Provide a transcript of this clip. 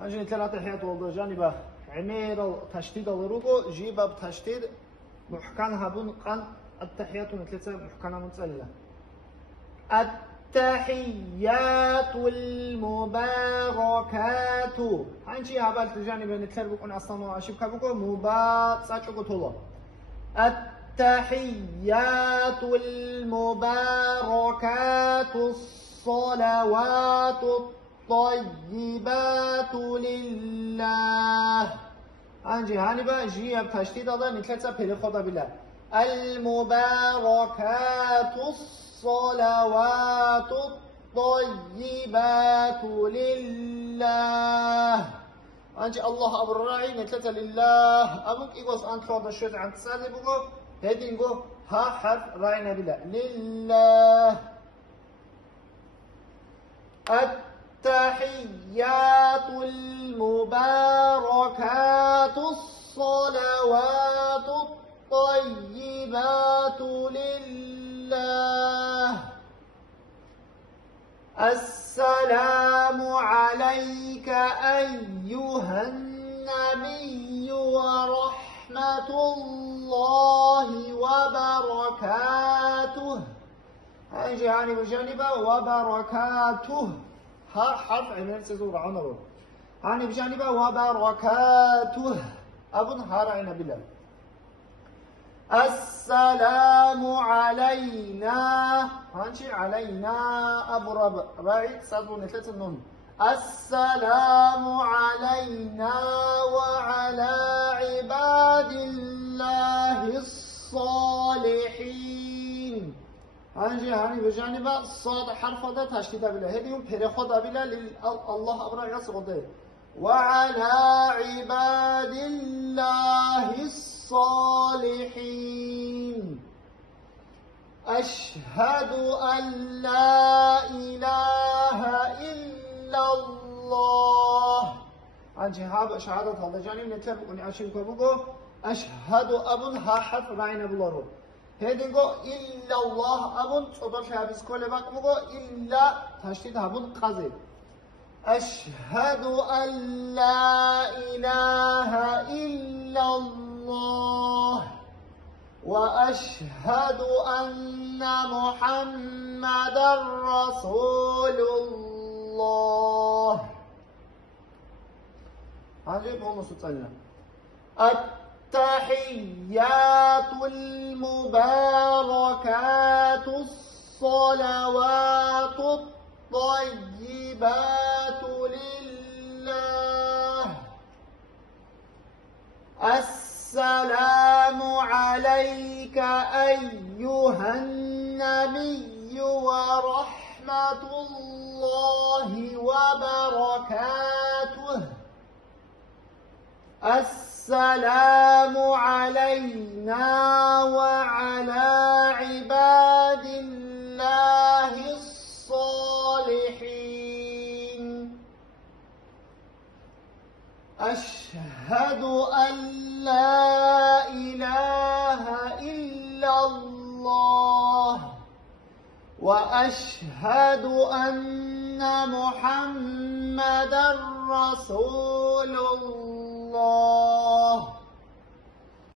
أجي ثلاث تحيات والله جانبه عمير تشديد الرجو جيب بتشديد محكم هبون قن التحيات ثلاثة محكمة متسلة. التحيات المباركات هنجي هبال تجانب نتلر بكون أصلا أشوف كبكو مبارك ساتشوكو طولا. التحيات المباركات الصلوات الطيبات لله. هنجي هنبا جي بتشديد هذا نتلت بير خدا بالله. المباركات الصلوات الطيبات لله. أنجي الله أبو الراعي نتلت لله. أبوك إيقوس أنت لورد الشيط عن تسالي بقو هيدينقو ها حرف راعينا بالله لله. التحيات المباركات الصلوات الطيبات لله. السلام عليك أيها النبي ورحمة الله وبركاته. هنجي يعني بجانبه وبركاته ها حرف عمل سيزور عنه يعني بجانبه وبركاته أبن هارعنا بالله. السلام علينا هنشي علينا أبو رب راعي سادون ثلاثة النون. السلام علينا وعلى عباد الله الصالحين. هنجي هني بجانب الصاد حرف هذا تشديد بالله هديهم برخود بالله الله أبرع يسقطه. وعلى عباد الله الصالحين. أشهد أن لا إله إلا الله. هنجي هذا شهادة هذا جانب نتلف وني أشهد كبوكو أشهد أبن ها حرف راينا بلارو هيدينغو إلا الله أبن صدر شهابيس كل باقمغو إلا تشديد هبون قزي. أشهد أن لا إله إلا الله وأشهد أن محمدا رسول الله. هذه بوم سوتسالنا. التحيات المباركات الصلوات الطيبات لله. السلام عليك أيها النبي ورحمة الله وبركاته. السلام علينا وعلى عباد الله الصالحين. أشهد أن لا إله إلا الله وأشهد أن محمدا رسول الله.